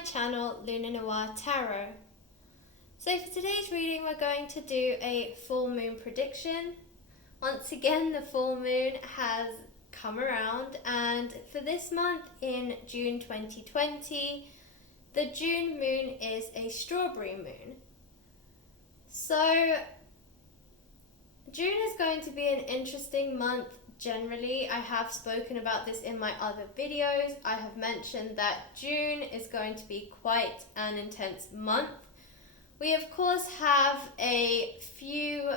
my channel Luna Noir Tarot. So for today's reading we're going to do a full moon prediction. Once again the full moon has come around, and for this month in June 2020 the June moon is a strawberry moon. So June is going to be an interesting month. Generally, I have spoken about this in my other videos. I have mentioned that June is going to be quite an intense month. We of course have a few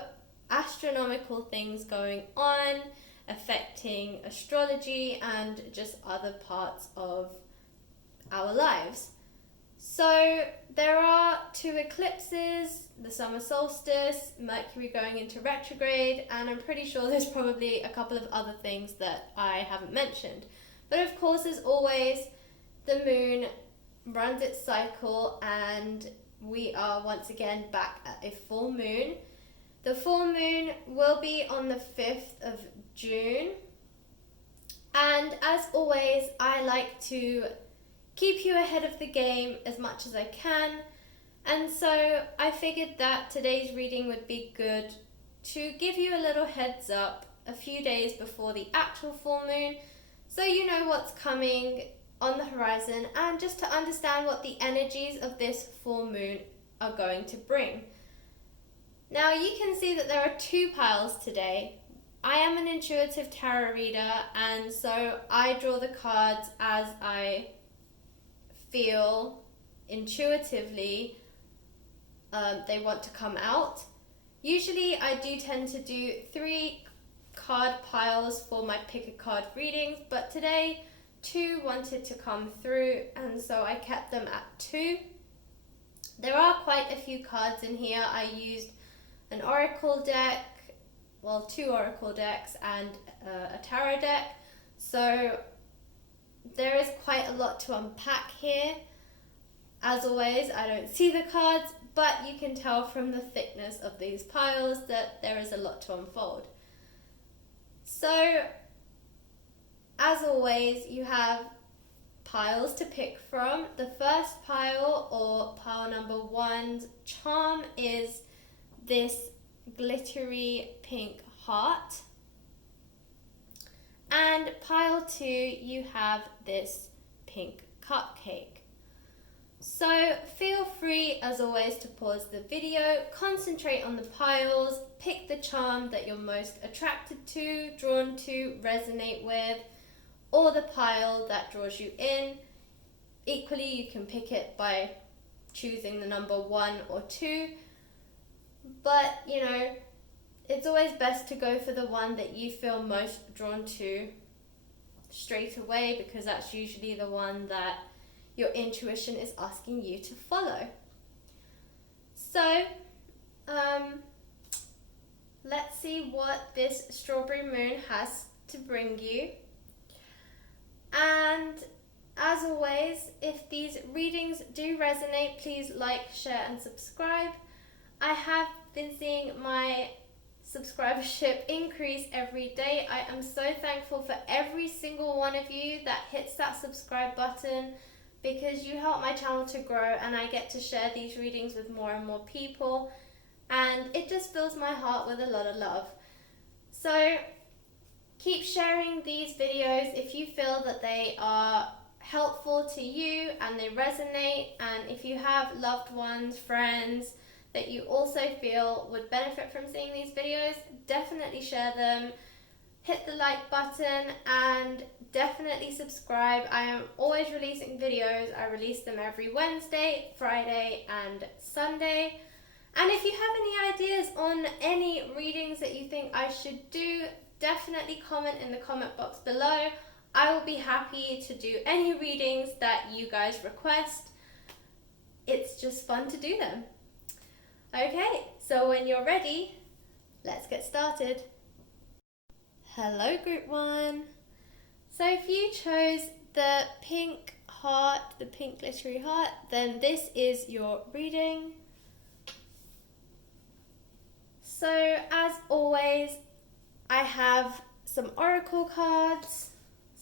astronomical things going on affecting astrology and just other parts of our lives. So there are two eclipses, the summer solstice, Mercury going into retrograde, and I'm pretty sure there's probably a couple of other things that I haven't mentioned. But of course, as always, the moon runs its cycle and we are once again back at a full moon. The full moon will be on the 5th of June. And as always, I like to keep you ahead of the game as much as I can. And so I figured that today's reading would be good to give you a little heads up a few days before the actual full moon, so you know what's coming on the horizon and just to understand what the energies of this full moon are going to bring. Now you can see that there are two piles today. I am an intuitive tarot reader, and so I draw the cards as I feel intuitively they want to come out. Usually I do tend to do 3 card piles for my pick a card readings, but today 2 wanted to come through, and so I kept them at 2. There are quite a few cards in here. I used an oracle deck, well, 2 oracle decks and a tarot deck, so there is quite a lot to unpack here. As always, I don't see the cards, but you can tell from the thickness of these piles that there is a lot to unfold. So, as always, you have piles to pick from. The first pile, or pile number 1's charm, is this glittery pink heart. And pile 2, you have this pink cupcake. So feel free, as always, to pause the video, concentrate on the piles, pick the charm that you're most attracted to, drawn to, resonate with, or the pile that draws you in. Equally, you can pick it by choosing the number 1 or 2, but you know, it's always best to go for the one that you feel most drawn to straight away, because that's usually the one that your intuition is asking you to follow. So, let's see what this strawberry moon has to bring you. And as always, if these readings do resonate, please like, share and subscribe. I have been seeing my subscribership increase every day. I am so thankful for every single one of you that hits that subscribe button, because you help my channel to grow and I get to share these readings with more and more people, and it just fills my heart with a lot of love. So keep sharing these videos if you feel that they are helpful to you and they resonate, and if you have loved ones, friends that you also feel would benefit from seeing these videos, definitely share them. Hit the like button and definitely subscribe. I am always releasing videos. I release them every Wednesday, Friday and Sunday. And if you have any ideas on any readings that you think I should do, definitely comment in the comment box below. I will be happy to do any readings that you guys request. It's just fun to do them. Okay, so when you're ready, let's get started. Hello group 1. So if you chose the pink heart, the pink glittery heart, then this is your reading. So as always, I have some oracle cards,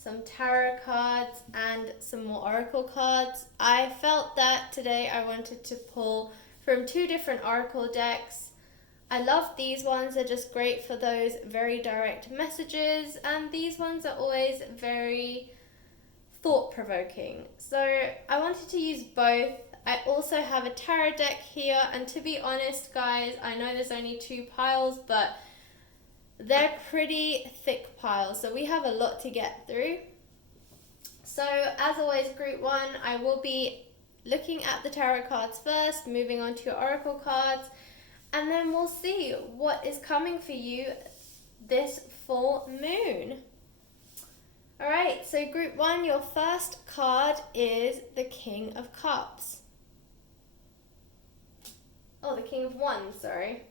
some tarot cards, and some more oracle cards. I felt that today I wanted to pull from 2 different oracle decks. I love these ones, they're just great for those very direct messages, and these ones are always very thought-provoking. So I wanted to use both. I also have a tarot deck here, and to be honest guys, I know there's only 2 piles, but they're pretty thick piles, so we have a lot to get through. So as always, group 1, I will be looking at the tarot cards first, moving on to your oracle cards, and then we'll see what is coming for you this full moon. Alright, so group 1, your first card is the King of Cups. Oh, the King of Wands, sorry.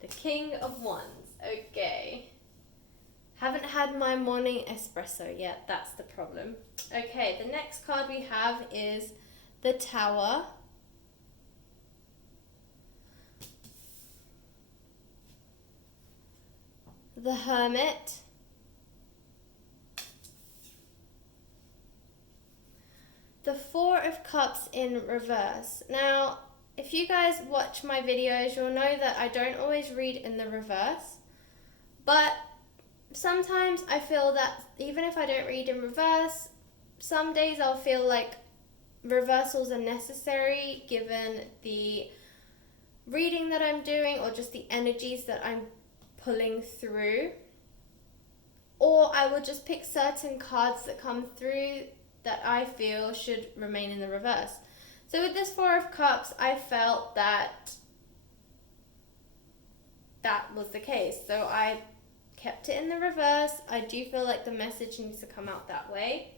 The King of Wands, okay. Haven't had my morning espresso yet, that's the problem. Okay, the next card we have is the Tower. The Hermit. The 4 of Cups in reverse. Now, if you guys watch my videos, you'll know that I don't always read in the reverse, but sometimes I feel that even if I don't read in reverse, some days I'll feel like reversals are necessary given the reading that I'm doing or just the energies that I'm pulling through. Or I will just pick certain cards that come through that I feel should remain in the reverse. So with this 4 of Cups, I felt that that was the case. So I kept it in the reverse. I do feel like the message needs to come out that way.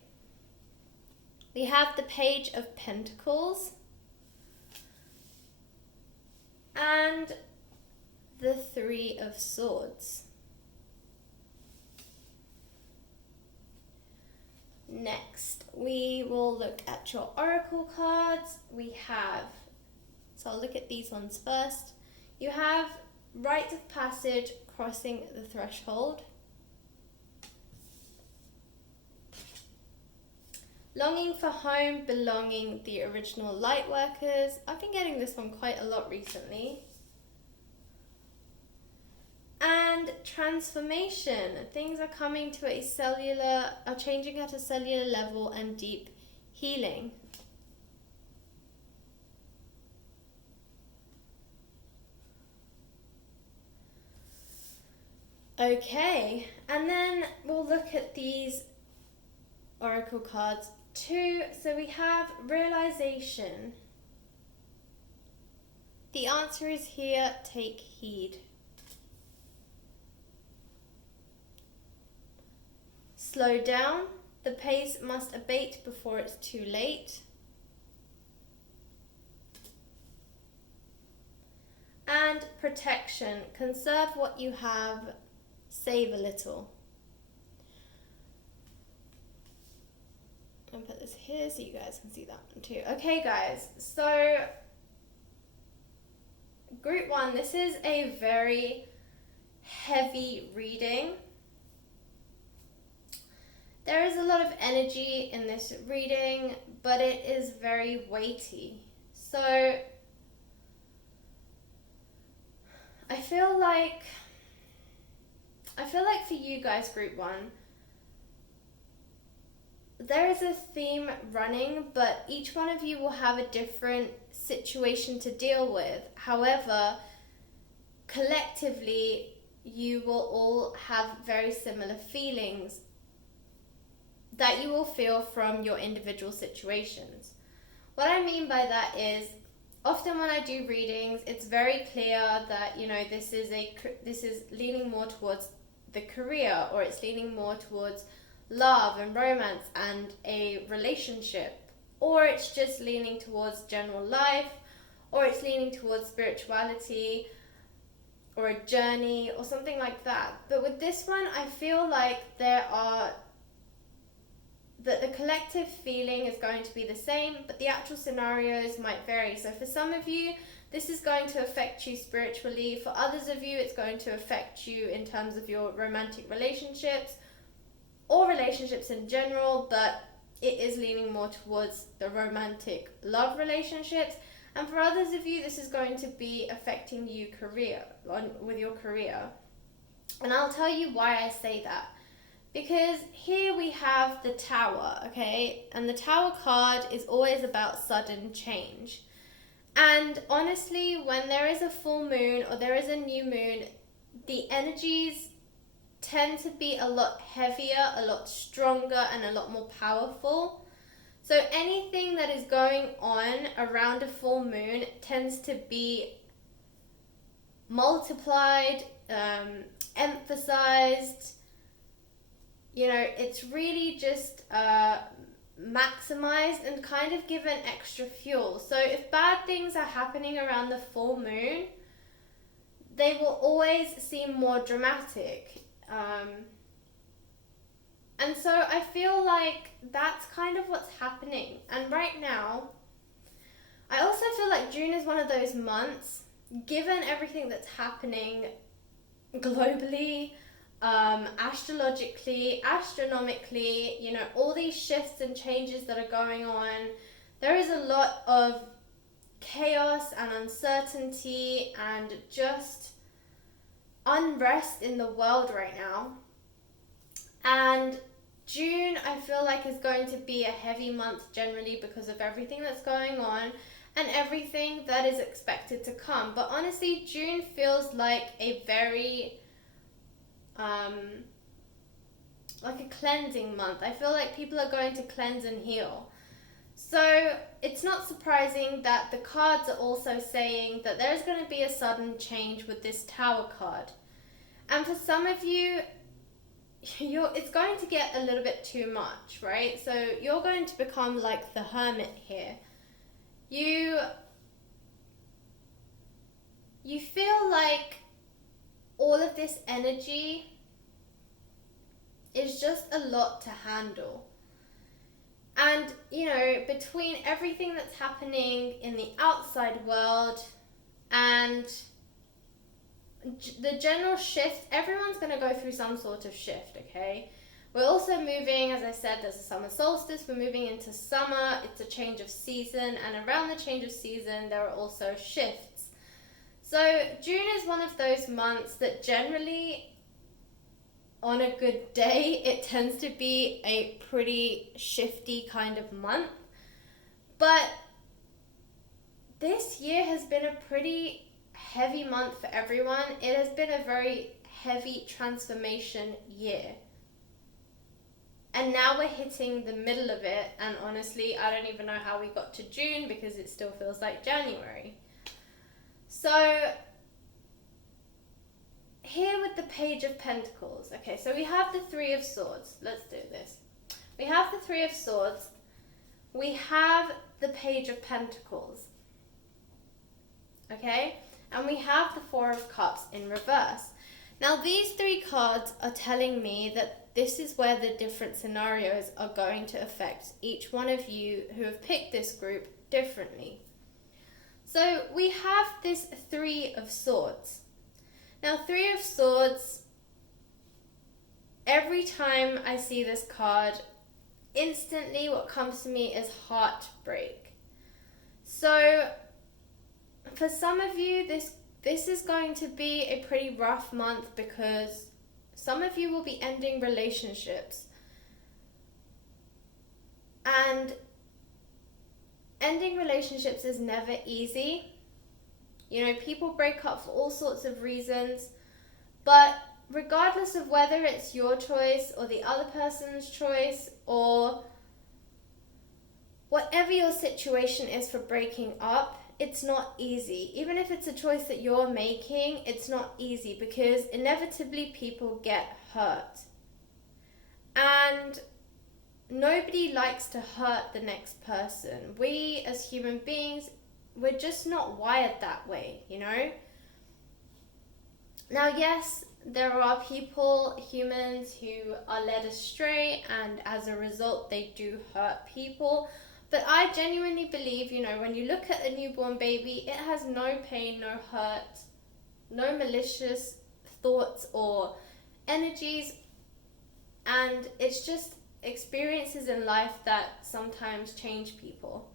We have the Page of Pentacles and the 3 of Swords. Next, we will look at your oracle cards. We have, so I'll look at these ones first. You have Rite of Passage, Crossing the Threshold. Longing for Home, Belonging, the Original Lightworkers. I've been getting this one quite a lot recently. And Transformation. Things are coming to are changing at a cellular level, and deep healing. Okay, and then we'll look at these oracle cards too. So we have Realization. The answer is here, take heed. Slow down, the pace must abate before it's too late. And Protection, conserve what you have, save a little. I'll put this here so you guys can see that one too. Okay guys, so group 1, this is a very heavy reading. There is a lot of energy in this reading, but it is very weighty. So I feel like for you guys, group 1, there is a theme running, but each one of you will have a different situation to deal with. However, collectively, you will all have very similar feelings that you will feel from your individual situations. What I mean by that is, often when I do readings, it's very clear that, you know, this is leaning more towards the career, or it's leaning more towards love and romance and a relationship, or it's just leaning towards general life, or it's leaning towards spirituality or a journey or something like that. But with this one, I feel like that the collective feeling is going to be the same, but the actual scenarios might vary. So for some of you, this is going to affect you spiritually. For others of you, it's going to affect you in terms of your romantic relationships or relationships in general, but it is leaning more towards the romantic love relationships. And for others of you, this is going to be affecting you with your career. And I'll tell you why I say that. Because here we have the Tower, okay? And the Tower card is always about sudden change. And honestly, when there is a full moon or there is a new moon, the energies tend to be a lot heavier, a lot stronger, and a lot more powerful. So anything that is going on around a full moon tends to be multiplied, emphasized. You know, it's really just maximized and kind of given extra fuel. So if bad things are happening around the full moon, they will always seem more dramatic. And so I feel like that's kind of what's happening. And right now, I also feel like June is one of those months, given everything that's happening globally, astrologically, astronomically, you know, all these shifts and changes that are going on, there is a lot of chaos and uncertainty and just unrest in the world right now. And June, I feel like, is going to be a heavy month generally because of everything that's going on and everything that is expected to come. But honestly, June feels like a very like a cleansing month. I feel like people are going to cleanse and heal. So it's not surprising that the cards are also saying that there's going to be a sudden change with this Tower card. And for some of you, it's going to get a little bit too much, right? So you're going to become like the Hermit here. You feel like all of this energy is just a lot to handle. And, you know, between everything that's happening in the outside world and the general shift, everyone's going to go through some sort of shift, okay? We're also moving, as I said, there's a summer solstice, we're moving into summer, it's a change of season, and around the change of season, there are also shifts. So June is one of those months that generally, on a good day, it tends to be a pretty shifty kind of month. But this year has been a pretty heavy month for everyone. It has been a very heavy transformation year. And now we're hitting the middle of it, and honestly, I don't even know how we got to June because it still feels like January. So here with the Page of Pentacles, okay, so we have the Three of Swords. Let's do this. We have the Three of Swords. We have the Page of Pentacles. Okay? And we have the Four of Cups in reverse. Now these three cards are telling me that this is where the different scenarios are going to affect each one of you who have picked this group differently. So we have this Three of Swords. Now, Three of Swords, every time I see this card, instantly what comes to me is heartbreak. So for some of you, this is going to be a pretty rough month because some of you will be ending relationships. And ending relationships is never easy. You know, people break up for all sorts of reasons, but regardless of whether it's your choice or the other person's choice or whatever your situation is for breaking up, it's not easy. Even if it's a choice that you're making, it's not easy because inevitably people get hurt. And nobody likes to hurt the next person. We as human beings, we're just not wired that way, you know? Now, yes, there are humans who are led astray, and as a result, they do hurt people. But I genuinely believe, when you look at a newborn baby, it has no pain, no hurt, no malicious thoughts or energies, and it's just experiences in life that sometimes change people.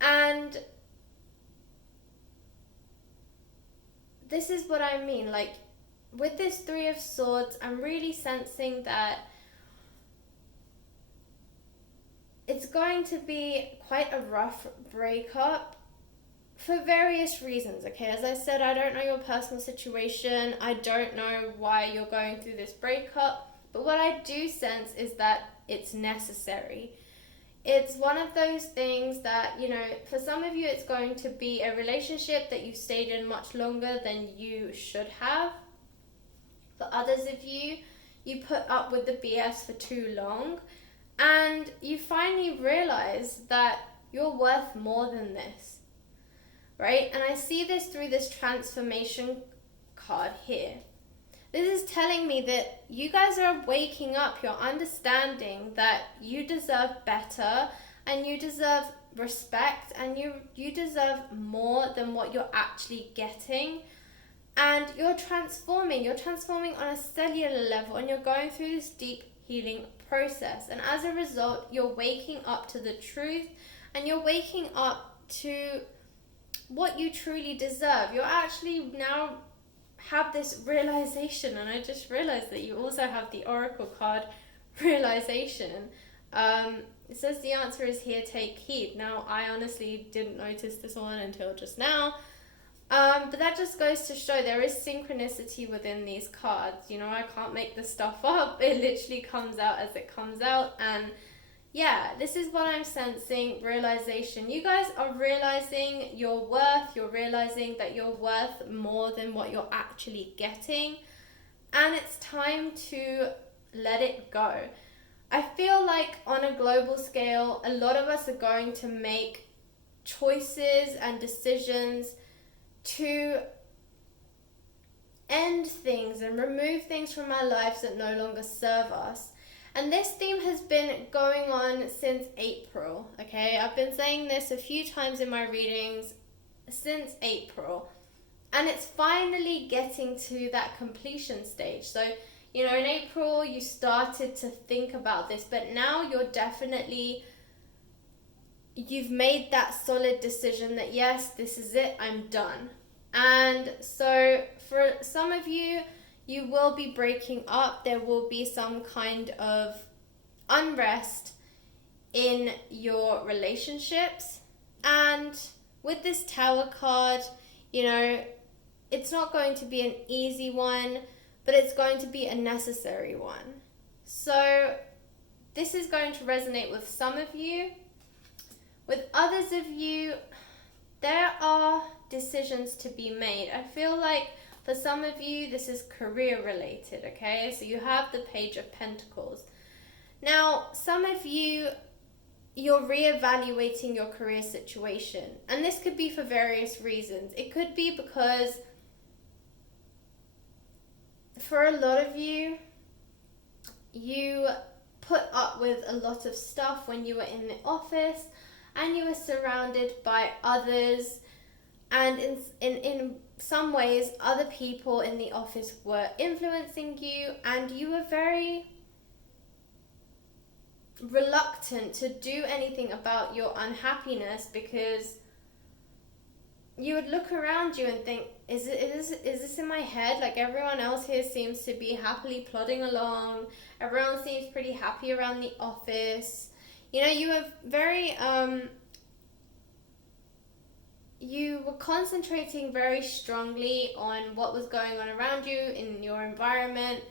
And this is what I mean, like with this Three of Swords, I'm really sensing that it's going to be quite a rough breakup for various reasons, okay? As I said, I don't know your personal situation. I don't know why you're going through this breakup. But what I do sense is that it's necessary. It's one of those things that, for some of you, it's going to be a relationship that you've stayed in much longer than you should have. For others of you, you put up with the BS for too long. And you finally realize that you're worth more than this, right? And I see this through this transformation card here. This is telling me that you guys are waking up. You're understanding that you deserve better and you deserve respect and you deserve more than what you're actually getting. And you're transforming on a cellular level, and you're going through this deep healing process. And as a result, you're waking up to the truth, and you're waking up to what you truly deserve. You're actually now have this realization, and I just realized that you also have the Oracle card, realization. It says the answer is here, take heed. Now, I honestly didn't notice this one until just now. But that just goes to show there is synchronicity within these cards. I can't make this stuff up. It literally comes out as it comes out. And yeah, this is what I'm sensing, realization. You guys are realizing your worth. You're realizing that you're worth more than what you're actually getting. And it's time to let it go. I feel like on a global scale, a lot of us are going to make choices and decisions to end things and remove things from our lives that no longer serve us. And this theme has been going on since April, okay? I've been saying this a few times in my readings since April. And it's finally getting to that completion stage. So, in April you started to think about this, but now you've made that solid decision that yes, this is it, I'm done. And so for some of you, you will be breaking up. There will be some kind of unrest in your relationships. And with this Tower card, it's not going to be an easy one, but it's going to be a necessary one. So this is going to resonate with some of you. With others of you, there are decisions to be made. I feel like for some of you, this is career related, okay? So you have the Page of Pentacles. Now, some of you, you're reevaluating your career situation. And this could be for various reasons. It could be because for a lot of you, you put up with a lot of stuff when you were in the office, and you were surrounded by others, and in some ways other people in the office were influencing you, and you were very reluctant to do anything about your unhappiness because you would look around you and think, is this in my head? Like, everyone else here seems to be happily plodding along. Everyone seems pretty happy around the office. You were very, you were concentrating very strongly on what was going on around you in your environment,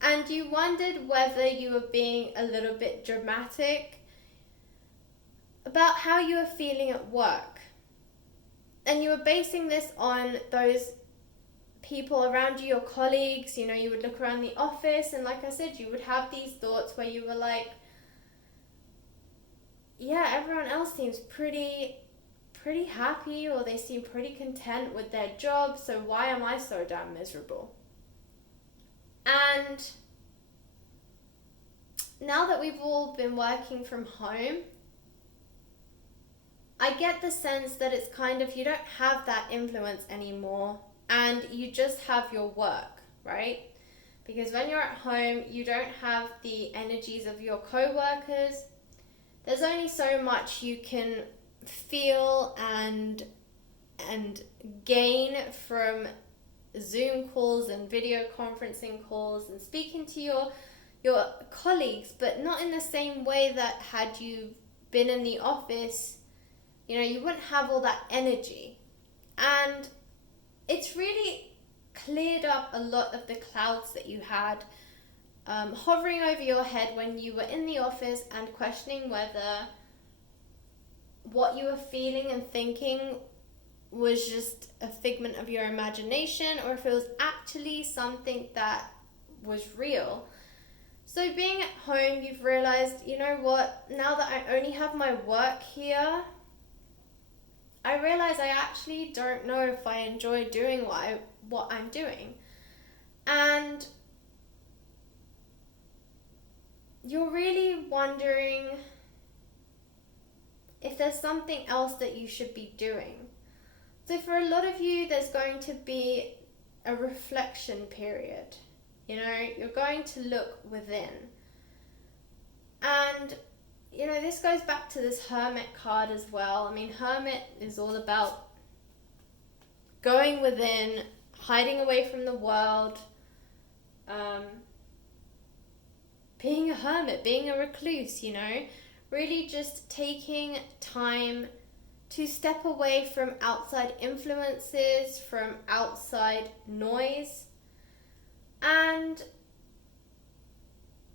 and you wondered whether you were being a little bit dramatic about how you were feeling at work. And you were basing this on those people around you, your colleagues. You would look around the office, and like I said, you would have these thoughts where you were like, yeah, everyone else seems pretty happy, or they seem pretty content with their job, so why am I so damn miserable? And now that we've all been working from home, I get the sense that it's kind of, you don't have that influence anymore and you just have your work, right? Because when you're at home, you don't have the energies of your co-workers. There's only so much you can feel and gain from Zoom calls and video conferencing calls and speaking to your colleagues, but not in the same way that had you been in the office, you know, you wouldn't have all that energy. And it's really cleared up a lot of the clouds that you had hovering over your head when you were in the office and questioning whether what you were feeling and thinking was just a figment of your imagination or if it was actually something that was real. So being at home, you've realized, you know what, now that I only have my work here, I realize I actually don't know if I enjoy doing what I'm doing. And you're really wondering if there's something else that you should be doing. So for a lot of you, there's going to be a reflection period. You know, you're going to look within. And, you know, this goes back to this Hermit card as well. I mean, Hermit is all about going within, hiding away from the world, being a hermit, being a recluse, you know, really just taking time to step away from outside influences, from outside noise, and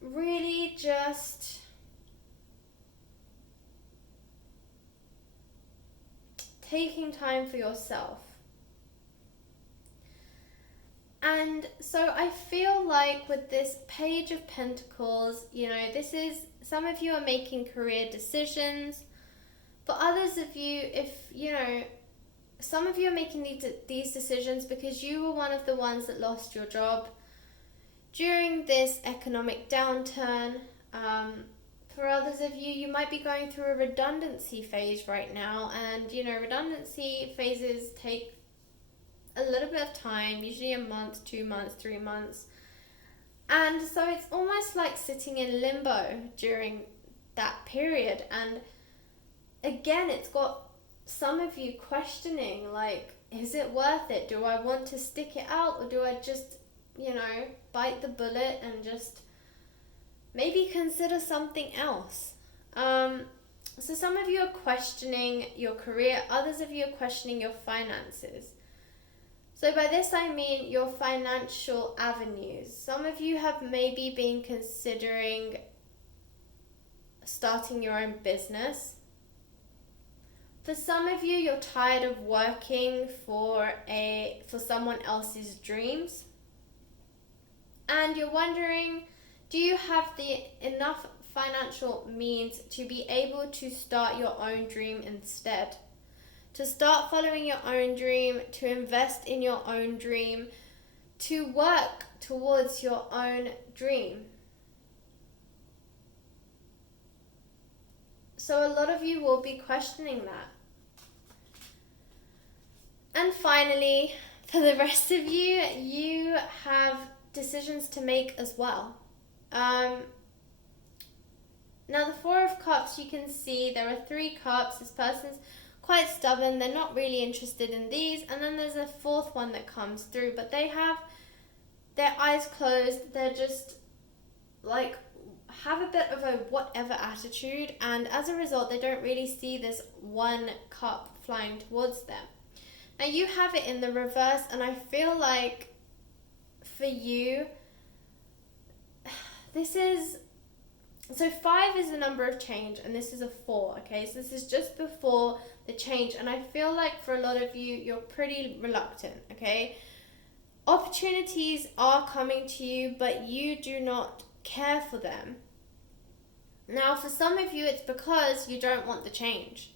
really just taking time for yourself. And so I feel like with this Page of Pentacles, you know, this is, some of you are making career decisions. For others of you, if, you know, some of you are making these decisions because you were one of the ones that lost your job during this economic downturn. For others of you, you might be going through a redundancy phase right now. And, you know, redundancy phases take a little bit of time, usually a month, 2 months, 3 months. And so it's almost like sitting in limbo during that period. And again, it's got some of you questioning, like, is it worth it? Do I want to stick it out, or do I just, you know, bite the bullet and just maybe consider something else? So some of you are questioning your career, others of you are questioning your finances. So by this I mean your financial avenues. Some of you have maybe been considering starting your own business. For some of you, you're tired of working for someone else's dreams. And you're wondering, do you have enough financial means to be able to start your own dream instead? To start following your own dream, to invest in your own dream, to work towards your own dream. So a lot of you will be questioning that. And finally, for the rest of you, you have decisions to make as well. Now the Four of Cups, you can see there are 3 cups. This person's quite stubborn, they're not really interested in these, and then there's a 4th one that comes through, but they have their eyes closed, they're just like have a bit of a whatever attitude, and as a result they don't really see this 1 cup flying towards them. Now you have it in the reverse, and I feel like for you this is, so 5 is the number of change, and this is a 4, okay? So this is just before the change, and I feel like for a lot of you, you're pretty reluctant, okay? Opportunities are coming to you, but you do not care for them. Now, for some of you, it's because you don't want the change.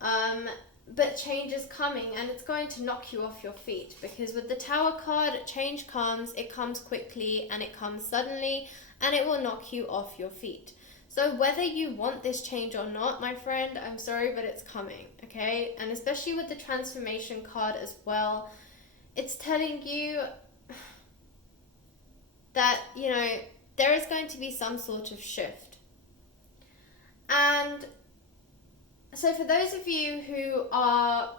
But change is coming, and it's going to knock you off your feet, because with the Tower card, change comes, it comes quickly, and it comes suddenly, and it will knock you off your feet. So whether you want this change or not, my friend, I'm sorry, but it's coming, okay? And especially with the transformation card as well, it's telling you that, you know, there is going to be some sort of shift. And so for those of you who are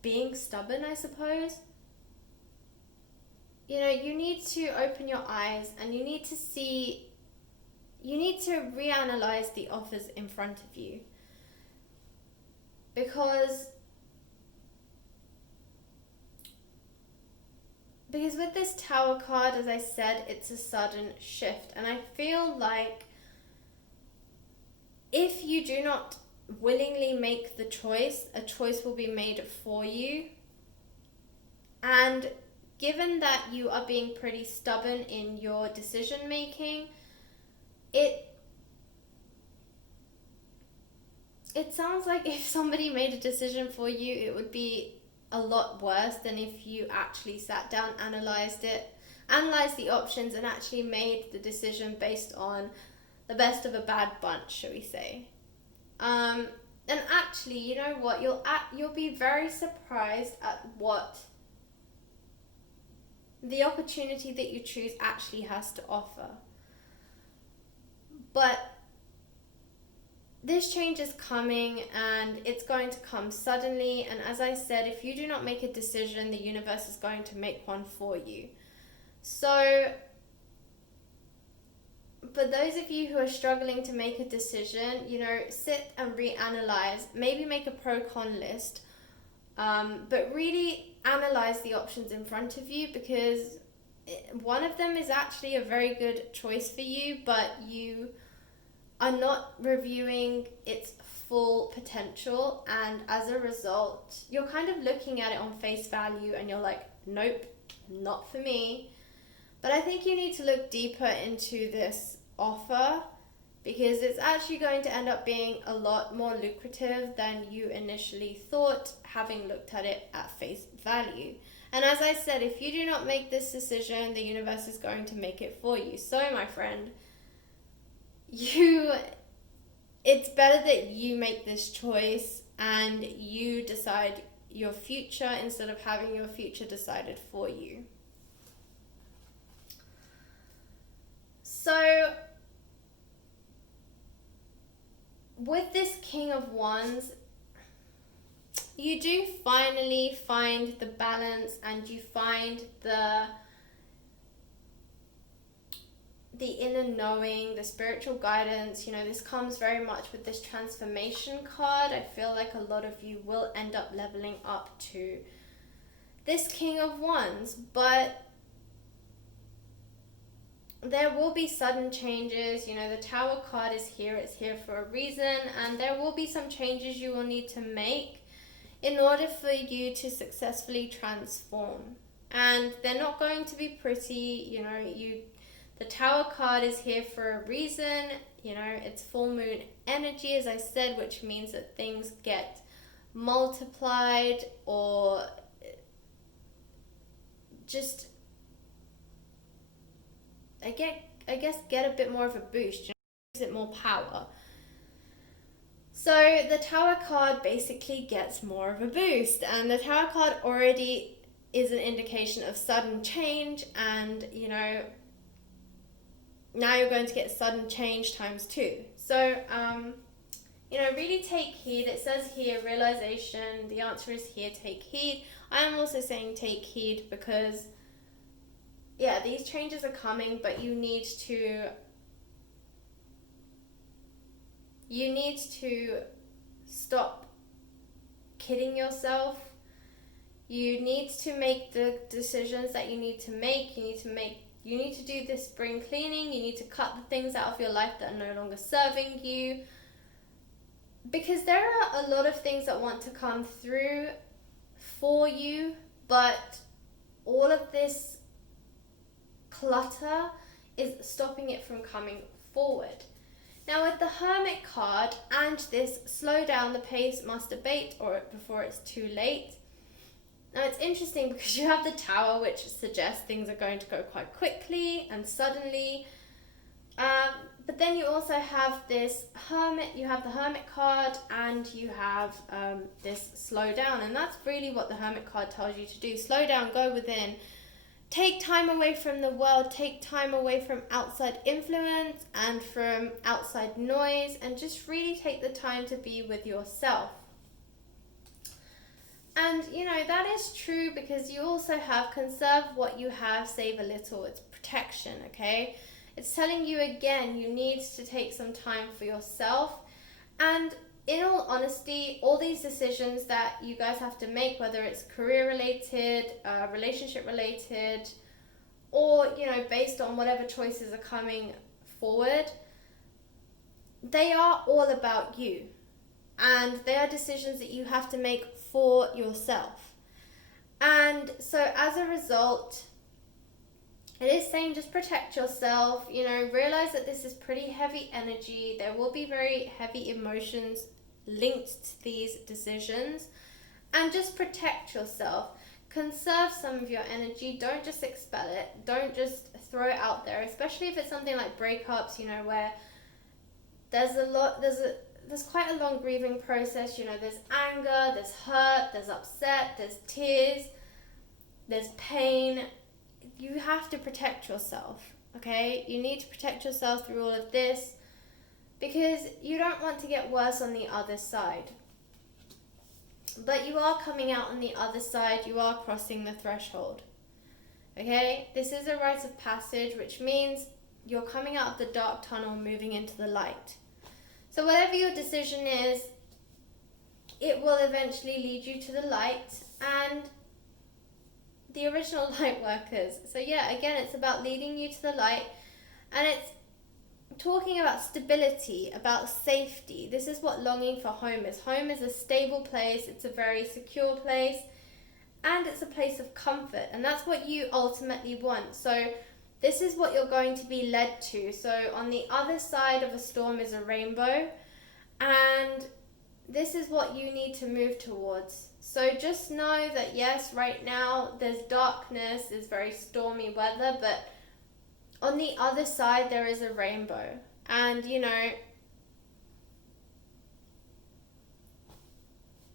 being stubborn, I suppose, you know, you need to open your eyes and you need to reanalyze the offers in front of you. Because with this Tower card, as I said, it's a sudden shift. And I feel like if you do not willingly make the choice, a choice will be made for you. And given that you are being pretty stubborn in your decision making, it sounds like if somebody made a decision for you, it would be a lot worse than if you actually sat down, analyzed the options, and actually made the decision based on the best of a bad bunch, shall we say. And actually, you know what? You'll be very surprised at what the opportunity that you choose actually has to offer. But this change is coming and it's going to come suddenly. And as I said, if you do not make a decision, the universe is going to make one for you. So for those of you who are struggling to make a decision, you know, sit and reanalyze, maybe make a pro-con list, but really analyze the options in front of you, because one of them is actually a very good choice for you, but you are not reviewing its full potential, and as a result, you're kind of looking at it on face value and you're like, nope, not for me. But I think you need to look deeper into this offer, because it's actually going to end up being a lot more lucrative than you initially thought, having looked at it at face value. And as I said, if you do not make this decision, the universe is going to make it for you. So my friend, it's better that you make this choice and you decide your future instead of having your future decided for you. So with this King of Wands, you do finally find the balance and you find the inner knowing, the spiritual guidance. You know, this comes very much with this transformation card. I feel like a lot of you will end up leveling up to this King of Wands, but there will be sudden changes. You know, the Tower card is here, it's here for a reason, and there will be some changes you will need to make in order for you to successfully transform. And they're not going to be pretty. You know, the Tower card is here for a reason. You know, it's full moon energy, as I said, which means that things get multiplied or just, I guess get a bit more of a boost, you know, gives it more power. So the Tower card basically gets more of a boost, and the Tower card already is an indication of sudden change, and you know, now you're going to get sudden change times 2. So you know, really take heed. It says here realization. The answer is here, take heed. I am also saying take heed because yeah, these changes are coming, but you need to stop kidding yourself. You need to make the decisions that you need to make. You need to do this spring cleaning. You need to cut the things out of your life that are no longer serving you. Because there are a lot of things that want to come through for you, but all of this clutter is stopping it from coming forward. Now with the Hermit card and this slow down, the pace must abate or before it's too late. Now it's interesting because you have the Tower, which suggests things are going to go quite quickly and suddenly, But then you also have this hermit, you have the hermit card, and you have this slow down. And that's really what the hermit card tells you to do. Slow down, go within. Take time away from the world, take time away from outside influence and from outside noise, and just really take the time to be with yourself. And you know, that is true because you also have conserve what you have, save a little. It's protection, okay? It's telling you again, you need to take some time for yourself. And in all honesty, all these decisions that you guys have to make, whether it's career related, relationship related, or, you know, based on whatever choices are coming forward, they are all about you. And they are decisions that you have to make for yourself. And so as a result, it is saying just protect yourself, you know, realize that this is pretty heavy energy. There will be very heavy emotions linked to these decisions, and just protect yourself. Conserve some of your energy. Don't just expel it. Don't just throw it out there, especially if it's something like breakups, you know, where there's quite a long grieving process. You know, there's anger, there's hurt, there's upset, there's tears, there's pain. You have to protect yourself, okay? You need to protect yourself through all of this because you don't want to get worse on the other side. But you are coming out on the other side. You are crossing the threshold, okay? This is a rite of passage, which means you're coming out of the dark tunnel, moving into the light. So whatever your decision is, it will eventually lead you to the light and the original light workers. So yeah, again, it's about leading you to the light, and it's talking about stability, about safety. This is what longing for home is. Home is a stable place, it's a very secure place, and it's a place of comfort, and that's what you ultimately want. So this is what you're going to be led to. So on the other side of a storm is a rainbow, and this is what you need to move towards. So just know that yes, right now there's darkness, there's very stormy weather, but on the other side there is a rainbow. And you know,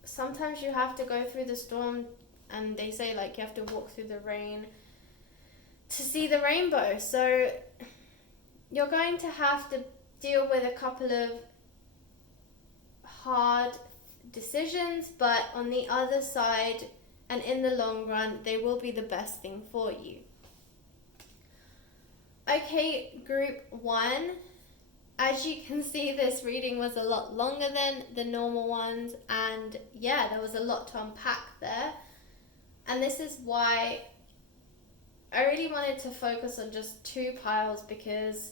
sometimes you have to go through the storm, and they say like you have to walk through the rain to see the rainbow. So you're going to have to deal with a couple of hard decisions, but on the other side and in the long run, they will be the best thing for you. Okay, group 1. As you can see, this reading was a lot longer than the normal ones, and yeah, there was a lot to unpack there. And this is why I really wanted to focus on just 2 piles, because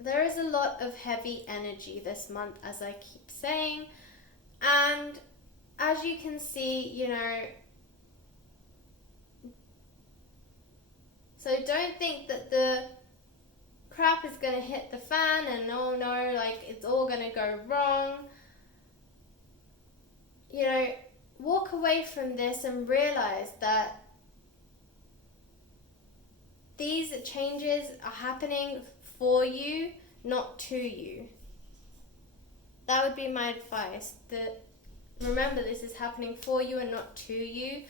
there is a lot of heavy energy this month, as I keep saying. And as you can see, you know, so don't think that the crap is going to hit the fan and oh no, like it's all going to go wrong. You know, walk away from this and realize that these changes are happening for you, not to you. That would be my advice. That remember, this is happening for you and not to you.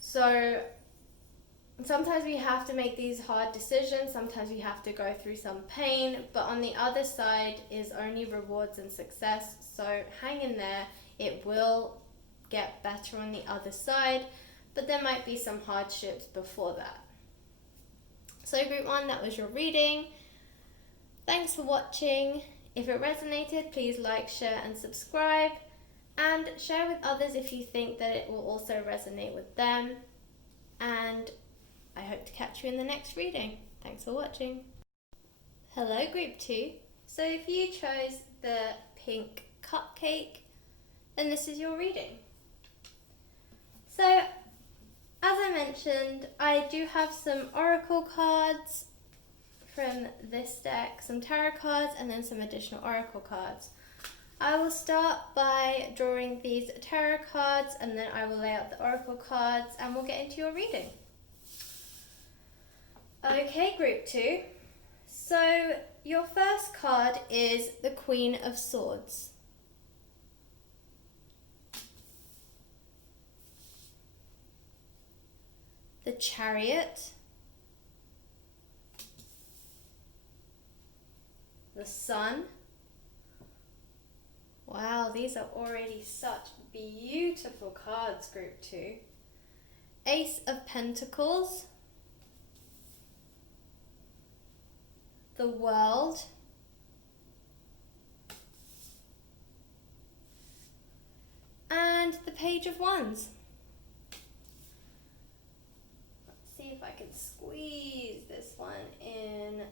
So sometimes we have to make these hard decisions. Sometimes we have to go through some pain, but on the other side is only rewards and success. So hang in there. It will get better on the other side, but there might be some hardships before that. So group 1, that was your reading. Thanks for watching. If it resonated, please like, share and subscribe, and share with others if you think that it will also resonate with them. And I hope to catch you in the next reading. Thanks for watching. Hello group 2. So if you chose the pink cupcake, then this is your reading. So as I mentioned, I do have some oracle cards from this deck, some tarot cards, and then some additional oracle cards. I will start by drawing these tarot cards, and then I will lay out the oracle cards, and we'll get into your reading. Okay, group 2. So your first card is the Queen of Swords. The Chariot. The Sun. Wow, these are already such beautiful cards, group 2. Ace of Pentacles. The World. And the Page of Wands. Let's see if I can squeeze this one in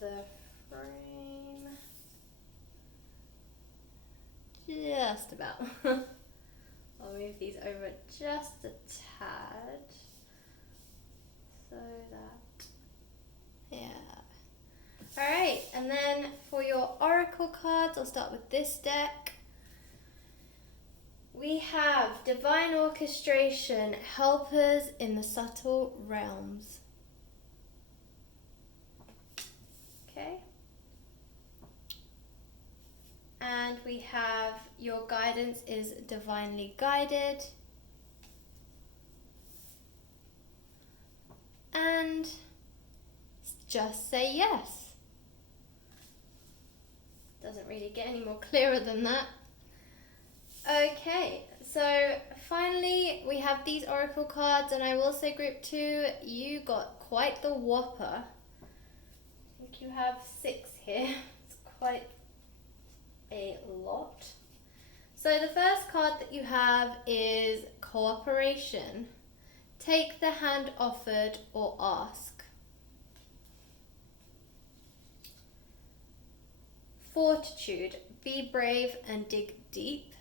the frame. Just about. I'll move these over just a tad. So that, yeah. Alright, and then for your oracle cards, I'll start with this deck. We have Divine Orchestration, Helpers in the Subtle Realms. Okay. And we have your guidance is divinely guided. And just say yes. Doesn't really get any more clearer than that. Okay, so finally we have these oracle cards, and I will say group 2, you got quite the whopper. I think you have 6 here. It's quite a lot. So the first card that you have is Cooperation. Take the hand offered or ask. Fortitude. Be brave and dig deep.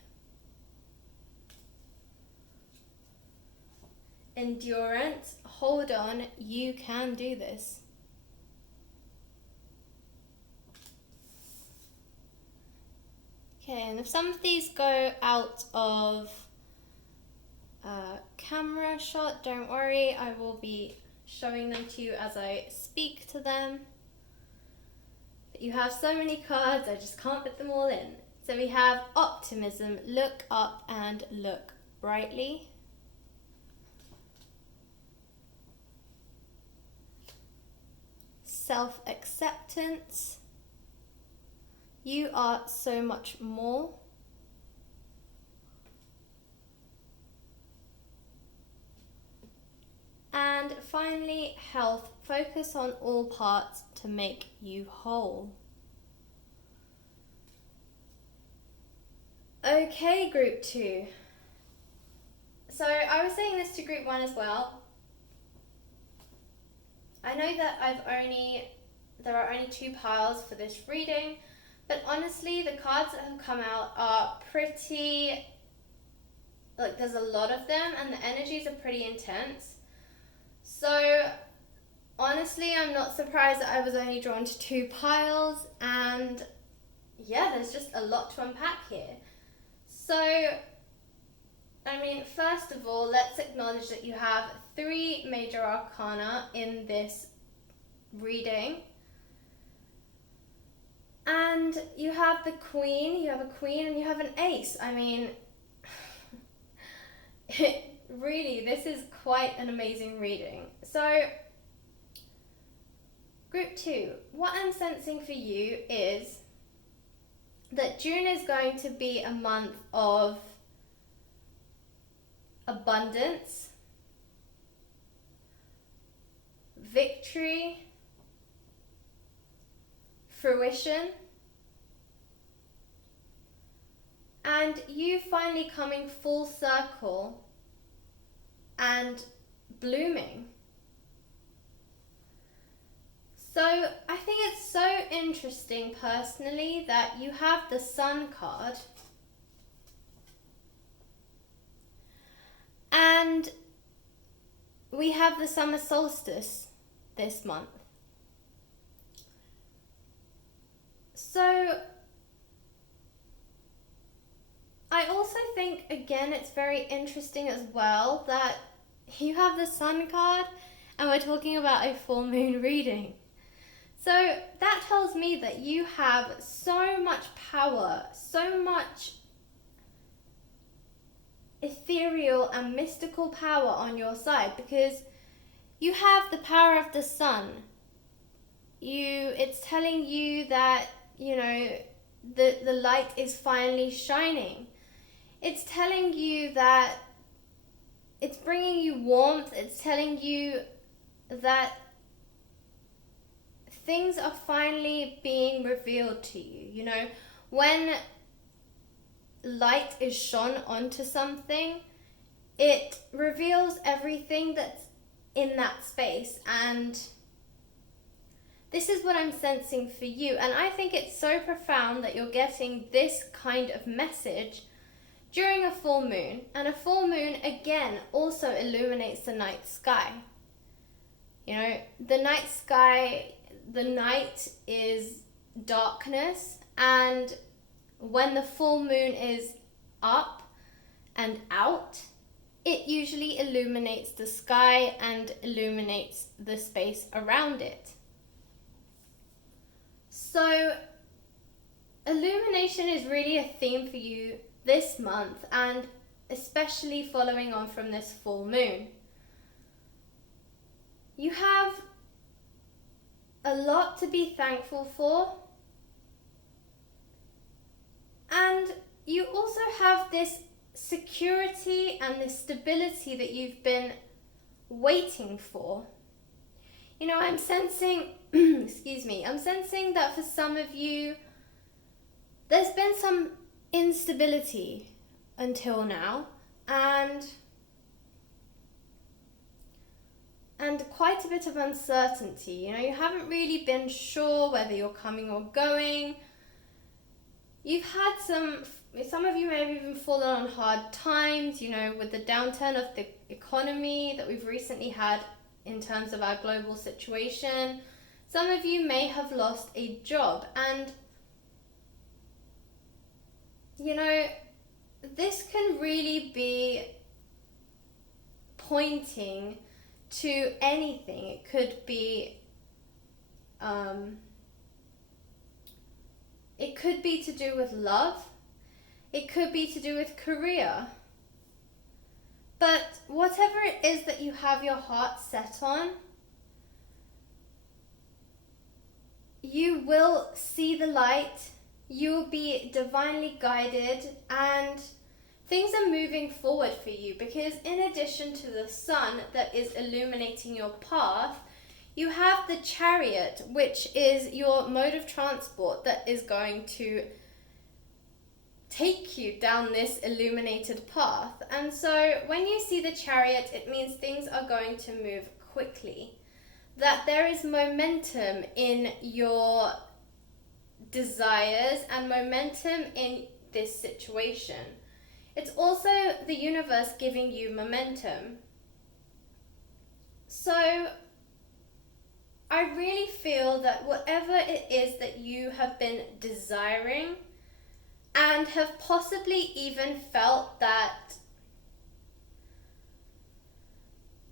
Endurance. Hold on, you can do this. Okay, and if some of these go out of camera shot, don't worry, I will be showing them to you as I speak to them. But you have so many cards, I just can't fit them all in. So we have Optimism, look up and look brightly. Self-acceptance. You are so much more. And finally, health. Focus on all parts to make you whole. Okay, group 2. So I was saying this to group 1 as well. I know that there are only 2 piles for this reading, but honestly, the cards that have come out are pretty, like there's a lot of them, and the energies are pretty intense. So honestly, I'm not surprised that I was only drawn to 2 piles, and yeah, there's just a lot to unpack here. So, I mean, first of all, let's acknowledge that you have 3 major arcana in this reading. And you have the Queen, and you have an Ace. I mean, really, this is quite an amazing reading. So, group 2, what I'm sensing for you is that June is going to be a month of abundance, victory, fruition, and you finally coming full circle and blooming. So I think it's so interesting personally that you have the Sun card and we have the summer solstice this month. So I also think, again, it's very interesting as well that you have the Sun card and we're talking about a full moon reading. So that tells me that you have so much power, so much ethereal and mystical power on your side, because you have the power of the sun. It's telling you that, the light is finally shining. It's telling you that it's bringing you warmth. It's telling you that things are finally being revealed to you. When light is shone onto something, it reveals everything that's in that space. And this is what I'm sensing for you. And I think it's so profound that you're getting this kind of message during a full moon. And a full moon, again, also illuminates the night sky. The night sky, the night is darkness, and when the full moon is up and out, it usually illuminates the sky and illuminates the space around it. So illumination is really a theme for you this month, and especially following on from this full moon. You have a lot to be thankful for, and you also have this security and this stability that you've been waiting for. I'm sensing, I'm sensing that for some of you, there's been some instability until now, and quite a bit of uncertainty. You haven't really been sure whether you're coming or going. You've had some of you may have even fallen on hard times, with the downturn of the economy that we've recently had in terms of our global situation. Some of you may have lost a job, and this can really be pointing to anything. It could be to do with love. It could be to do with career. But whatever it is that you have your heart set on, you will see the light, you will be divinely guided, and things are moving forward for you, because in addition to the sun that is illuminating your path, you have the chariot, which is your mode of transport that is going to take you down this illuminated path. And so when you see the chariot, it means things are going to move quickly, that there is momentum in your desires and momentum in this situation. It's also the universe giving you momentum. So I really feel that whatever it is that you have been desiring, and have possibly even felt that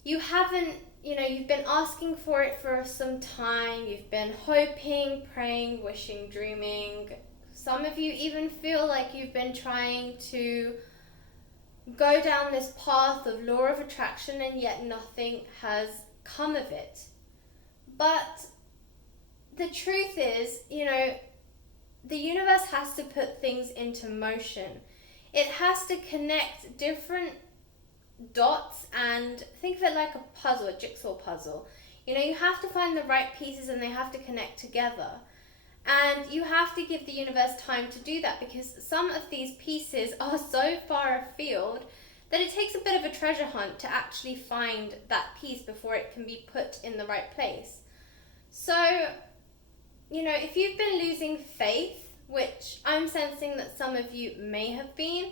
you haven't, you've been asking for it for some time, you've been hoping, praying, wishing, dreaming. Some of you even feel like you've been trying to go down this path of law of attraction, and yet nothing has come of it. But the truth is, the universe has to put things into motion. It has to connect different dots, and think of it like a puzzle, a jigsaw puzzle. You have to find the right pieces, and they have to connect together. And you have to give the universe time to do that, because some of these pieces are so far afield that it takes a bit of a treasure hunt to actually find that piece before it can be put in the right place. So, if you've been losing faith, which I'm sensing that some of you may have been,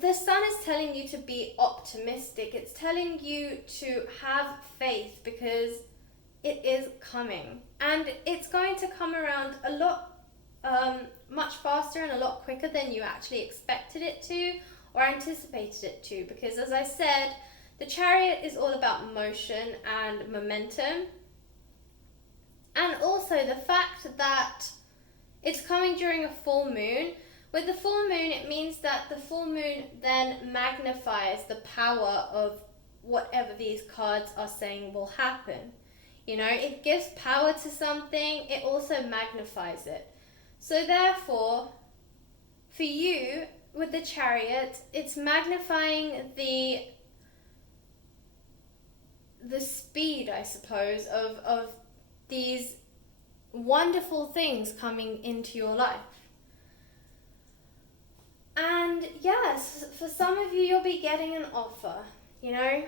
the sun is telling you to be optimistic. It's telling you to have faith, because it is coming, and it's going to come around a lot much faster and a lot quicker than you actually expected it to or anticipated it to, because as I said, The Chariot is all about motion and momentum. And also the fact that it's coming during a full moon. With the full moon, it means that the full moon then magnifies the power of whatever these cards are saying will happen. You know, it gives power to something, it also magnifies it. So therefore, for you, with the Chariot, it's magnifying the speed, I suppose, of these wonderful things coming into your life. And yes, for some of you, you'll be getting an offer, you know.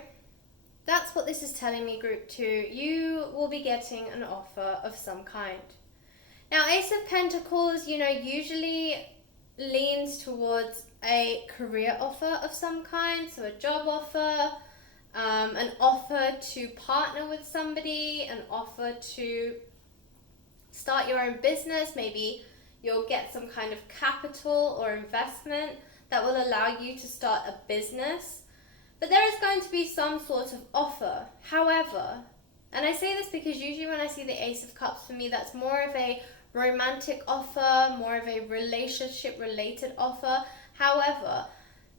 That's what this is telling me, group 2. You will be getting an offer of some kind. Now, Ace of Pentacles, you know, usually leans towards a career offer of some kind. So a job offer, an offer to partner with somebody, an offer to start your own business. Maybe you'll get some kind of capital or investment that will allow you to start a business. But there is going to be some sort of offer. However, and I say this because usually when I see the Ace of Cups, for me, that's more of a romantic offer, more of a relationship-related offer. However,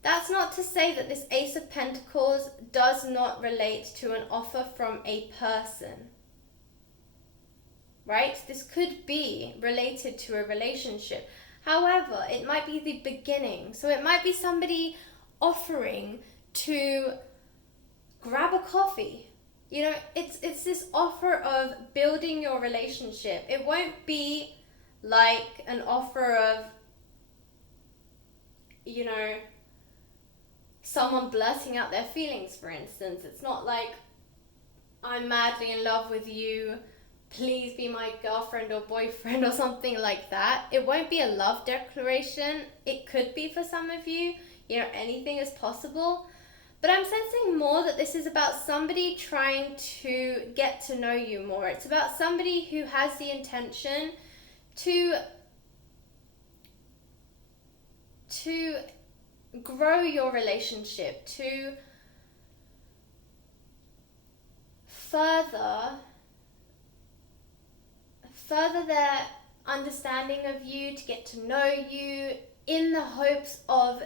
that's not to say that this Ace of Pentacles does not relate to an offer from a person. Right? This could be related to a relationship. However, it might be the beginning. So it might be somebody offering to grab a coffee. You know, it's this offer of building your relationship. It won't be like an offer of, you know, someone blurting out their feelings, for instance. It's not like, I'm madly in love with you, please be my girlfriend or boyfriend or something like that. It won't be a love declaration. It could be for some of you. You know, anything is possible. But I'm sensing more that this is about somebody trying to get to know you more. It's about somebody who has the intention to grow your relationship, to further their understanding of you, to get to know you, in the hopes of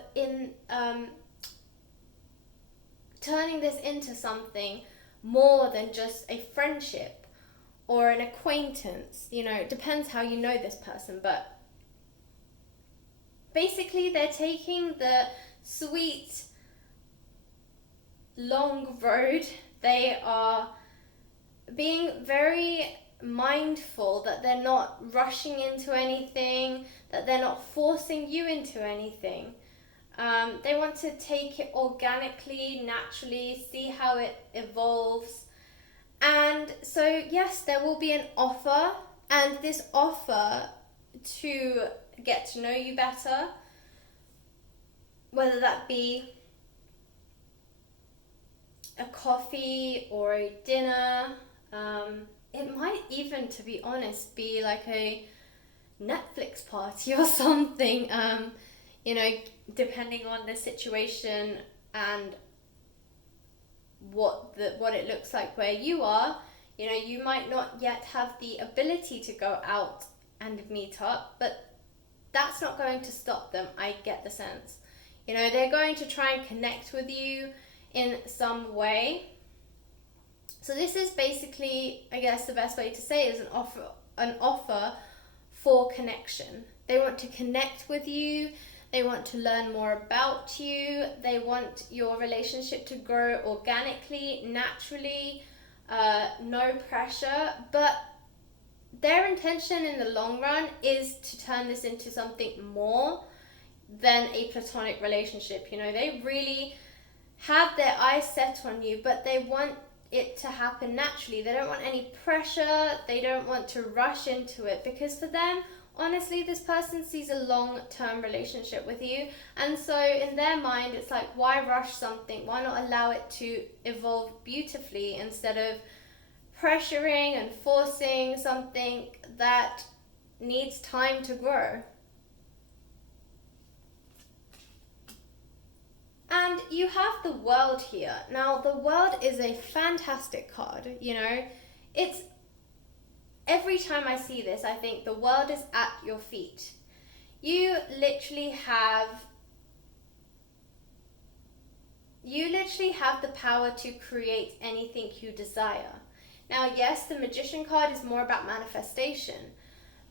turning this into something more than just a friendship or an acquaintance. You know, it depends how you know this person, but basically they're taking the sweet, long road. They are being very mindful that they're not rushing into anything, that they're not forcing you into anything. They want to take it organically, naturally, see how it evolves. And so, yes, there will be an offer, and this offer to get to know you better, whether that be a coffee or a dinner, it might even, to be honest, be like a Netflix party or something, you know, depending on the situation and what it looks like where you are. You know, you might not yet have the ability to go out and meet up, but that's not going to stop them. I get the sense. You know, they're going to try and connect with you in some way. So this is basically, I guess the best way to say it is an offer for connection. They want to connect with you. They want to learn more about you. They want your relationship to grow organically, naturally, no pressure. But their intention in the long run is to turn this into something more than a platonic relationship. You know, they really have their eyes set on you, but they want it to happen naturally. They don't want any pressure. They don't want to rush into it, because for them, honestly, this person sees a long-term relationship with you. And so in their mind, it's like, why rush something? Why not allow it to evolve beautifully instead of pressuring and forcing something that needs time to grow? And you have the World here. Now, the World is a fantastic card, you know. It's, every time I see this, I think the world is at your feet. You literally have the power to create anything you desire. Now, yes, the Magician card is more about manifestation,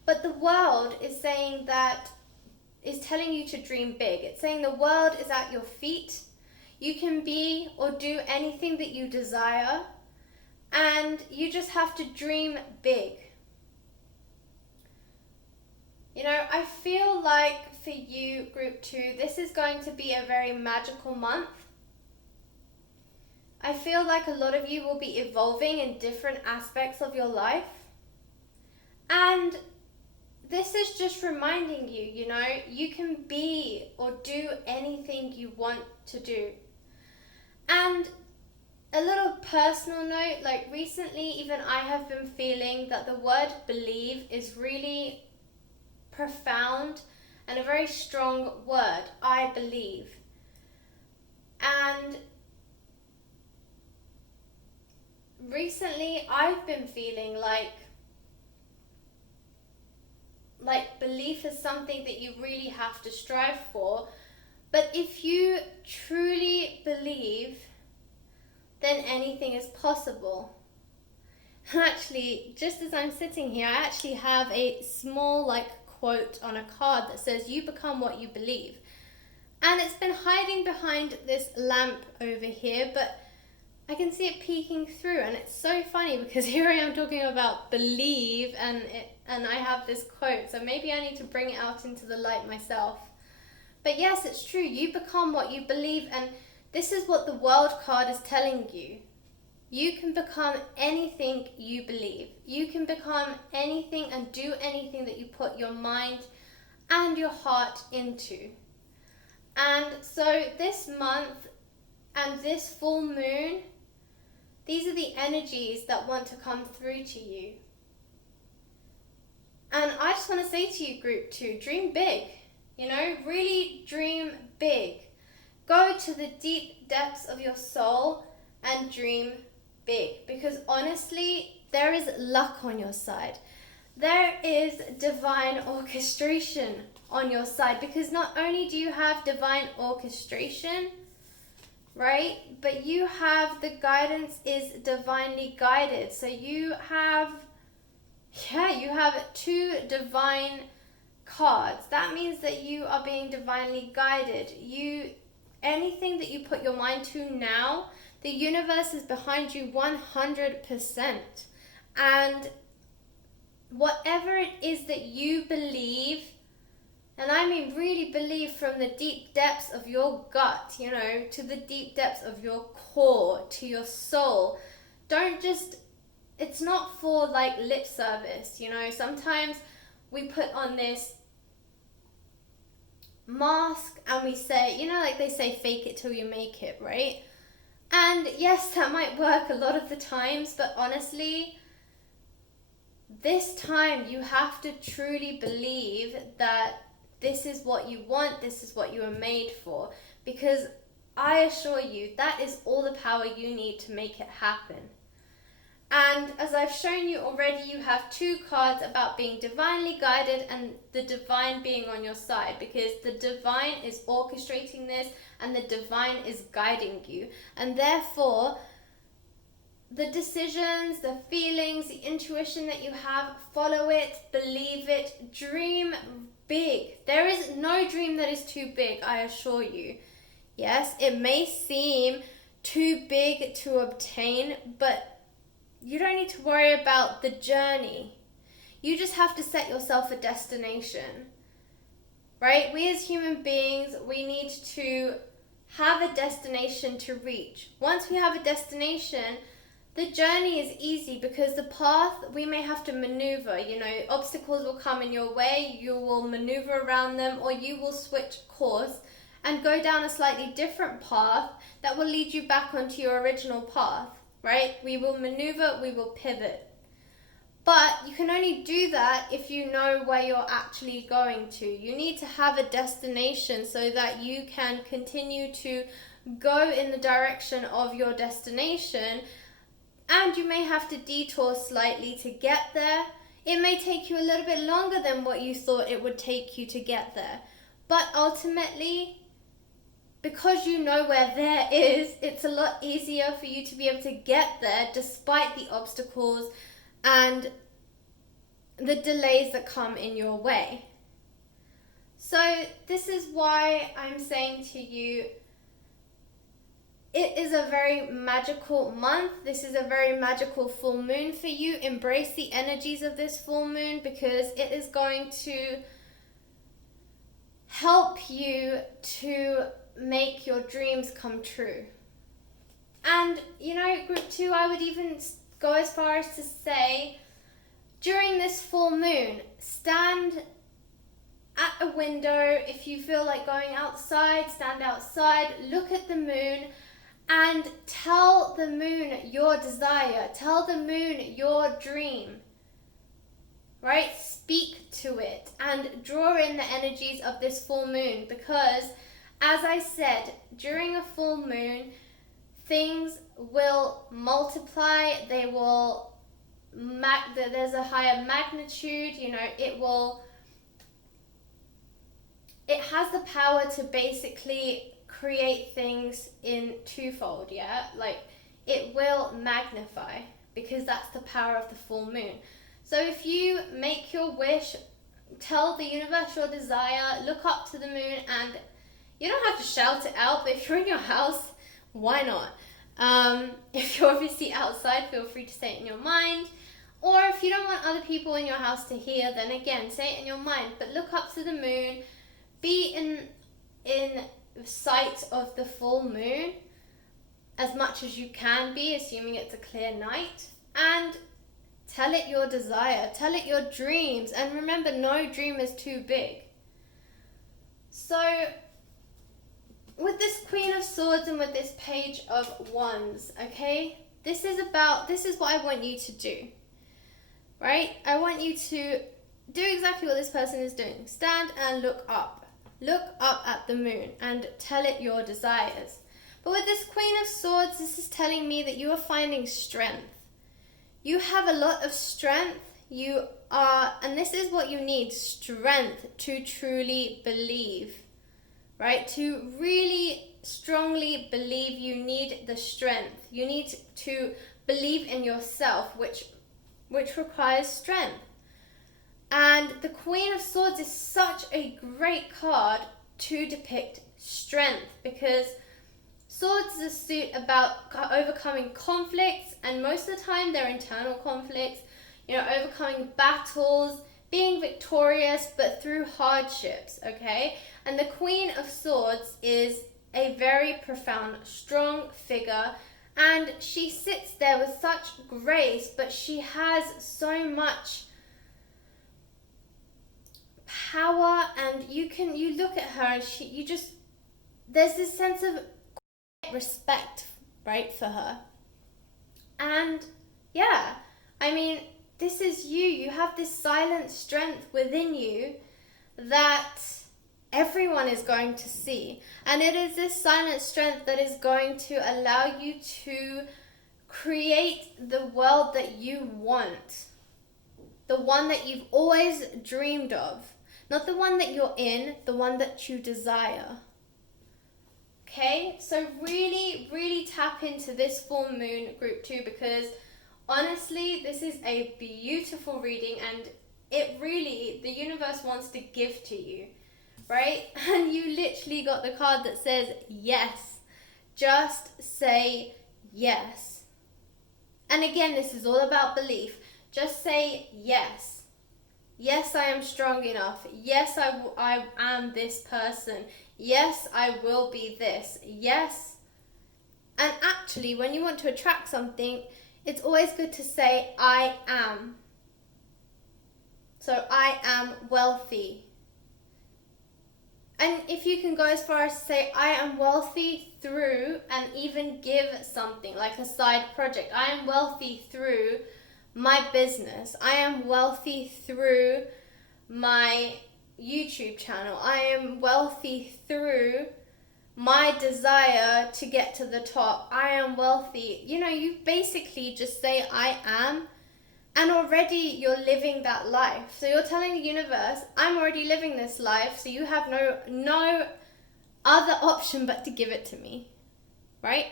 but the World is saying that, is telling you to dream big. It's saying the world is at your feet. You can be or do anything that you desire, and you just have to dream big. You know, I feel like for you, Group 2, this is going to be a very magical month. I feel like a lot of you will be evolving in different aspects of your life. And this is just reminding you, you know, you can be or do anything you want to do. And a little personal note, like recently even I have been feeling that the word believe is really profound and a very strong word. I believe. And recently I've been feeling like belief is something that you really have to strive for. But if you truly believe, then anything is possible. Actually, just as I'm sitting here, I actually have a small quote on a card that says, "You become what you believe." And it's been hiding behind this lamp over here, but I can see it peeking through, and it's so funny because here I am talking about believe, and I have this quote, so maybe I need to bring it out into the light myself. But yes, it's true, you become what you believe, and this is what the World card is telling you. You can become anything you believe. You can become anything and do anything that you put your mind and your heart into. And so this month and this full moon, these are the energies that want to come through to you. And I just want to say to you, Group 2, dream big. You know, really dream big. Go to the deep depths of your soul and dream big. Because honestly, there is luck on your side. There is divine orchestration on your side. Because not only do you have divine orchestration, right, but you have the guidance is divinely guided. So you have two divine cards. That means that you are being divinely guided. Anything that you put your mind to now, the universe is behind you 100%. And whatever it is that you believe, and I mean really believe from the deep depths of your gut, you know, to the deep depths of your core, to your soul. It's not for lip service, you know. Sometimes we put on this mask and we say, you know, like they say, fake it till you make it, right? And yes, that might work a lot of the times, but honestly, this time you have to truly believe that this is what you want, this is what you are made for, because I assure you that is all the power you need to make it happen. And as I've shown you already, you have two cards about being divinely guided and the divine being on your side, because the divine is orchestrating this and the divine is guiding you. And therefore, the decisions, the feelings, the intuition that you have, follow it, believe it, dream big. There is no dream that is too big, I assure you. Yes, it may seem too big to obtain, but you don't need to worry about the journey. You just have to set yourself a destination, right? We as human beings, we need to have a destination to reach. Once we have a destination, the journey is easy because the path, we may have to maneuver. You know, obstacles will come in your way, you will maneuver around them, or you will switch course and go down a slightly different path that will lead you back onto your original path. Right? We will maneuver, we will pivot. But you can only do that if you know where you're actually going to. You need to have a destination so that you can continue to go in the direction of your destination, and you may have to detour slightly to get there. It may take you a little bit longer than what you thought it would take you to get there. But ultimately, because you know where there is, it's a lot easier for you to be able to get there despite the obstacles and the delays that come in your way. So this is why I'm saying to you, it is a very magical month. This is a very magical full moon for you. Embrace the energies of this full moon, because it is going to help you to make your dreams come true. And group 2, I would even go as far as to say, during this full moon, stand at a window. If you feel like going outside, stand outside, look at the moon, and tell the moon your desire. Tell the moon your dream. Right? Speak to it and draw in the energies of this full moon, because, as I said, during a full moon, things will multiply. They will there's a higher magnitude. It has the power to basically create things in twofold. Like, it will magnify, because that's the power of the full moon. So if you make your wish, tell the universe your desire, look up to the moon, and you don't have to shout it out, but if you're in your house, why not? If you're obviously outside, feel free to say it in your mind. Or if you don't want other people in your house to hear, then again, say it in your mind. But look up to the moon, be in sight of the full moon as much as you can be, assuming it's a clear night, and tell it your desire, tell it your dreams, and remember, no dream is too big. So, with this Queen of Swords and with this Page of Wands, okay, this is what I want you to do, right? I want you to do exactly what this person is doing. Stand and look up. Look up at the moon and tell it your desires. But with this Queen of Swords, this is telling me that you are finding strength. You have a lot of strength. And this is what you need, strength to truly believe, right? To really strongly believe, you need the strength. You need to believe in yourself, which requires strength. And the Queen of Swords is such a great card to depict strength, because Swords is a suit about overcoming conflicts, and most of the time they're internal conflicts, overcoming battles, being victorious, but through hardships, okay? And the Queen of Swords is a very profound, strong figure, and she sits there with such grace, but she has so much power, and you look at her and there's this sense of respect, right, for her. And this is you have this silent strength within you that everyone is going to see, and it is this silent strength that is going to allow you to create the world that you want, the one that you've always dreamed of. Not the one that you're in, the one that you desire. Okay? So really, really tap into this full moon, group 2, because honestly, this is a beautiful reading, and the universe wants to give to you, right? And you literally got the card that says yes. Just say yes. And again, this is all about belief. Just say yes. Yes, I am strong enough. Yes, I am this person. Yes, I will be this. Yes. And actually, when you want to attract something, it's always good to say, I am. So, I am wealthy. And if you can go as far as to say, I am wealthy through, and even give something, like a side project. I am wealthy through my business. I am wealthy through my YouTube channel. I am wealthy through my desire to get to the top, I am wealthy. You basically just say I am, and already you're living that life. So you're telling the universe, I'm already living this life, so you have no other option but to give it to me, right?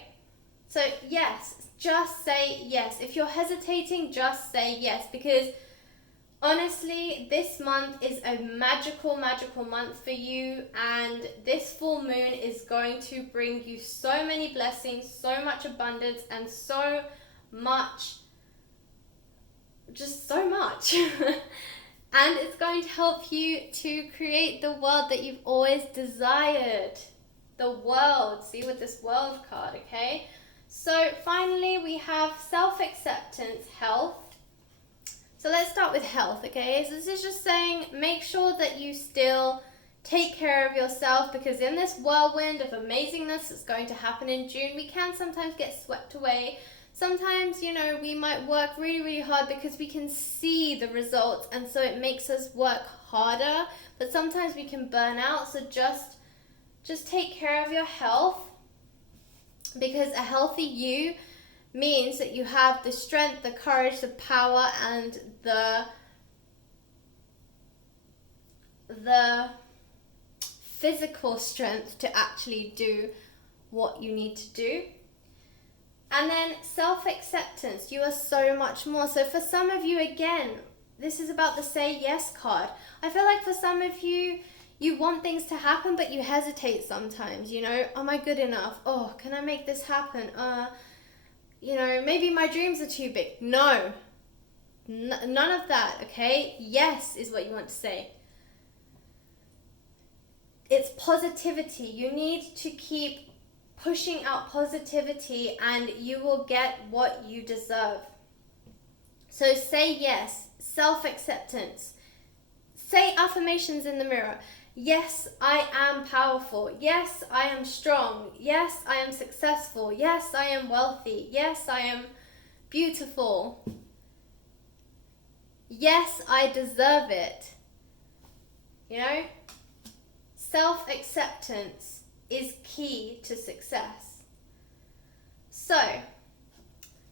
So yes, just say yes. If you're hesitating, just say yes, because honestly, this month is a magical month for you, and this full moon is going to bring you so many blessings, so much abundance, and so much, just so much. And it's going to help you to create the world that you've always desired. The world. See, with this world card, okay? So finally, we have self-acceptance, health. So let's start with health, okay? So this is just saying, make sure that you still take care of yourself, because in this whirlwind of amazingness that's going to happen in June, we can sometimes get swept away. Sometimes, we might work really hard because we can see the results, and so it makes us work harder, but sometimes we can burn out. So just take care of your health, because a healthy you means that you have the strength, the courage, the power, and the physical strength to actually do what you need to do. And then self-acceptance, you are so much more. So for some of you, again, this is about the say yes card. I feel like for some of you, you want things to happen, but you hesitate sometimes, am I good enough? Oh, can I make this happen? Maybe my dreams are too big. No, none of that, okay? Yes is what you want to say. It's positivity. You need to keep pushing out positivity, and you will get what you deserve. So say yes, self-acceptance. Say affirmations in the mirror. Yes, I am powerful. Yes, I am strong. Yes, I am successful. Yes, I am wealthy. Yes, I am beautiful. Yes, I deserve it. Self-acceptance is key to success. So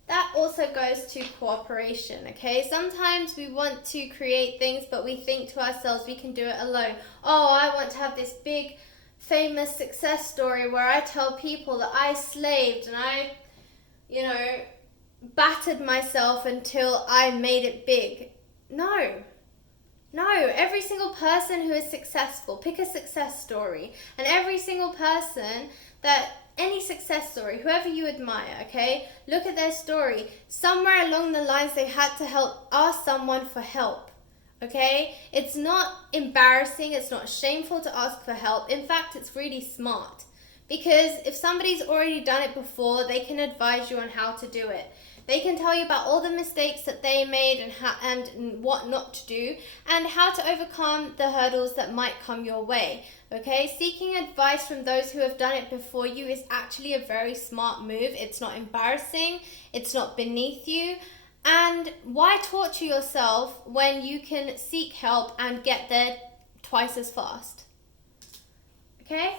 that also goes to cooperation, okay? Sometimes we want to create things, but we think to ourselves, we can do it alone. Oh, I want to have this big, famous success story where I tell people that I slaved and I, battered myself until I made it big. No, every single person who is successful, pick a success story, and every single person any success story, whoever you admire, okay, look at their story. Somewhere along the lines, they had to ask someone for help, okay? It's not embarrassing, it's not shameful to ask for help. In fact, it's really smart, because if somebody's already done it before, they can advise you on how to do it. They can tell you about all the mistakes that they made and what not to do, and how to overcome the hurdles that might come your way. Okay, seeking advice from those who have done it before you is actually a very smart move. It's not embarrassing, it's not beneath you, and why torture yourself when you can seek help and get there twice as fast? Okay,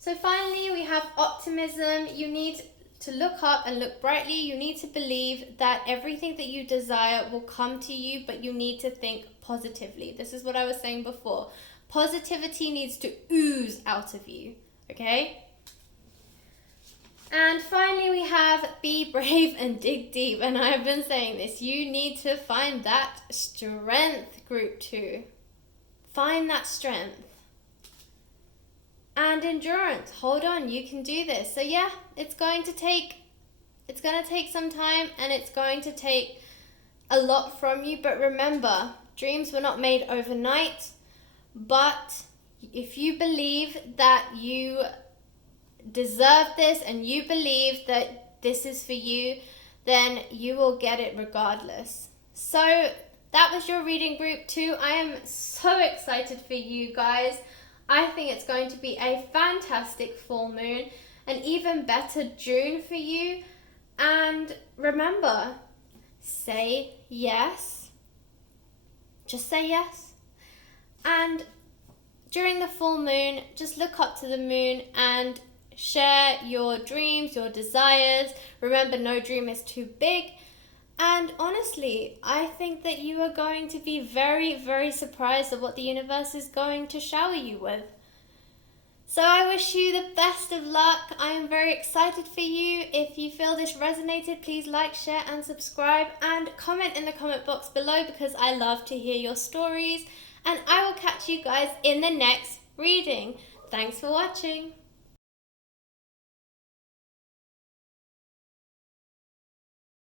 so finally we have optimism. You need to look up and look brightly. You need to believe that everything that you desire will come to you, but you need to think positively. This is what I was saying before. Positivity needs to ooze out of you, okay? And finally, we have be brave and dig deep. And I have been saying this. You need to find that strength, group 2. Find that strength. And endurance. Hold on, you can do this. So yeah, it's going to take some time, and it's going to take a lot from you. But remember, dreams were not made overnight. But if you believe that you deserve this, and you believe that this is for you, then you will get it regardless. So that was your reading, group 2. I am so excited for you guys. I think it's going to be a fantastic full moon, an even better June for you. And remember, say yes. Just say yes. And during the full moon, just look up to the moon and share your dreams, your desires. Remember, no dream is too big. And honestly, I think that you are going to be very, very surprised at what the universe is going to shower you with. So I wish you the best of luck. I am very excited for you. If you feel this resonated, please like, share and subscribe, and comment in the comment box below because I love to hear your stories. And I will catch you guys in the next reading. Thanks for watching.